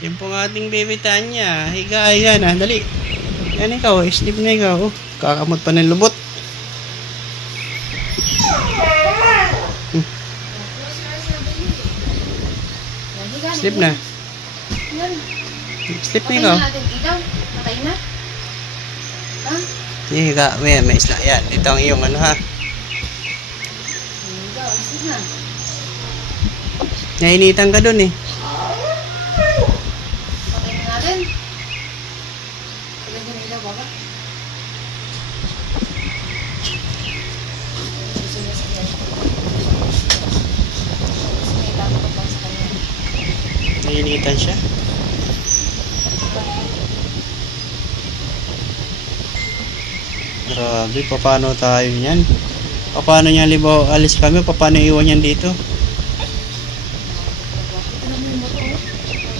Yan po ang ating baby Tanya. Higa na. Dali. Yan ikaw. Sleep na ikaw. Kakamot pa ng lubot. Sleep na. Sleep na ikaw. Patay na. Ha? Higa. May isla. Yan. Ito ang iyong ano ha. Higa. Sleep na. Nainitan ka dun eh. Patay na natin. Patay na ilaw, baba. Nainitan siya. Grabe, paano tayo niyan? Paano niya libaw alis kami? Paano iwan niyan dito?